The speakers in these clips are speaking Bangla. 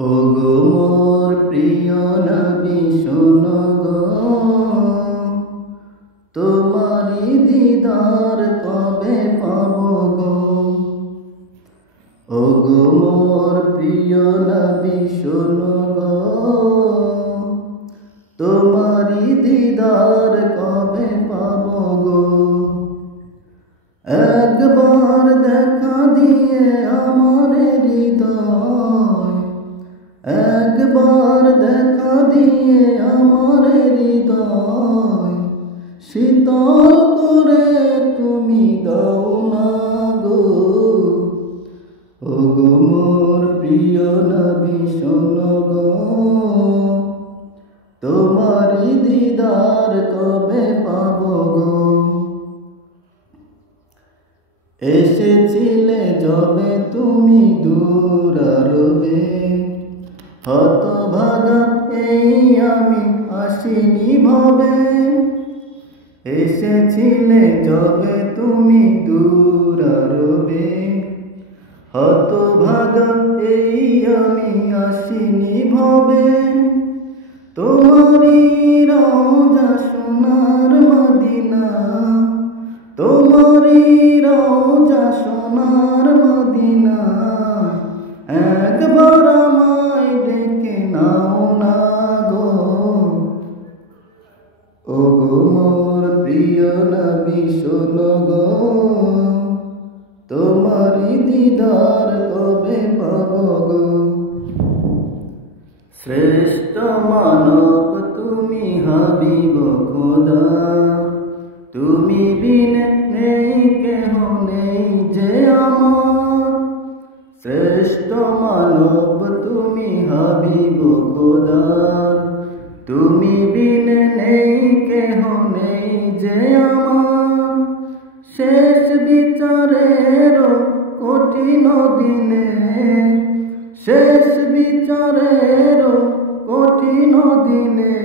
ওগো মোর প্রিয় নবী শোনো গো, তোমারি দিদার কবে পাবো গো। ওগো মোর প্রিয় নবী শোনো গো, তোমারি দিদার কবে পাবো গো। একবার দেখা দিয়ে আমার হৃদয়, একবার দেখা দিয়ে আমার হৃদয় শীতল করে তুমি দাও না গো। ওগো মোর প্রিয় নবী শোনো গো, তোমারি দিদার কবে পাবো গো। এসেছিলে যবে তুমি দূর আরবে, হতভাগা এই আমি আসিনি ভবে। এসেছিলে যবে তুমি দূর আরবে, হতভাগা এই আমি আসিনি ভবে। তোমারি রওজা সোনার মদিনা, তোমারি রওজা সোনার মদিনা, একবার আমায় ডেকে নাও না গো। ওগো মোর প্রিয় নবী শোনো গো, তোমারি দিদার কবে পাবো গো। শ্রেষ্ঠ মানব তুমি হাবিব খোদা, তুমি বিনে নেই কেহ নেই যে আমার। শ্রেষ্ঠ মানব তুমি হাবিব খোদা, তুমি বিনে নেই কেহ নেই যে আমার। শেষ বিচারের কঠিন দিনে, শেষ বিচারের কঠিন দিনে,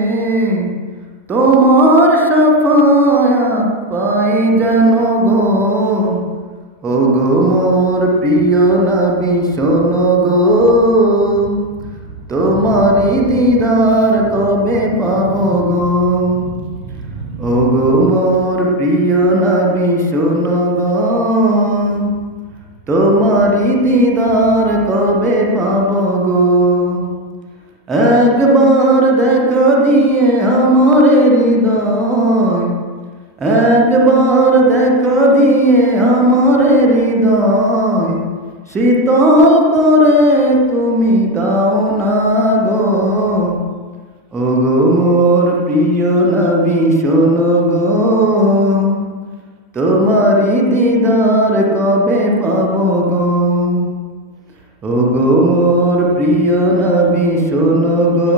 তোমার শাফায়াত পাই যেন গো। ওগো মোর প্রিয় নবী শোনো গো, তোমারি দিদার কবে পাবো গো। ওগো মোর প্রিয় নবী শোনো গো, তোমারি দিদার কবে পাবো গো। একবার দেখা দিয়ে আমার হৃদয়, একবার দেখা দিয়ে আমার হৃদয় শীতল করে তুমি দাও না গো। ওগো মোর প্রিয় নবী শোনো গো, তোমারি দিদার কবে পাবো গো। ওগো মোর প্রিয় নবী শোনো গো।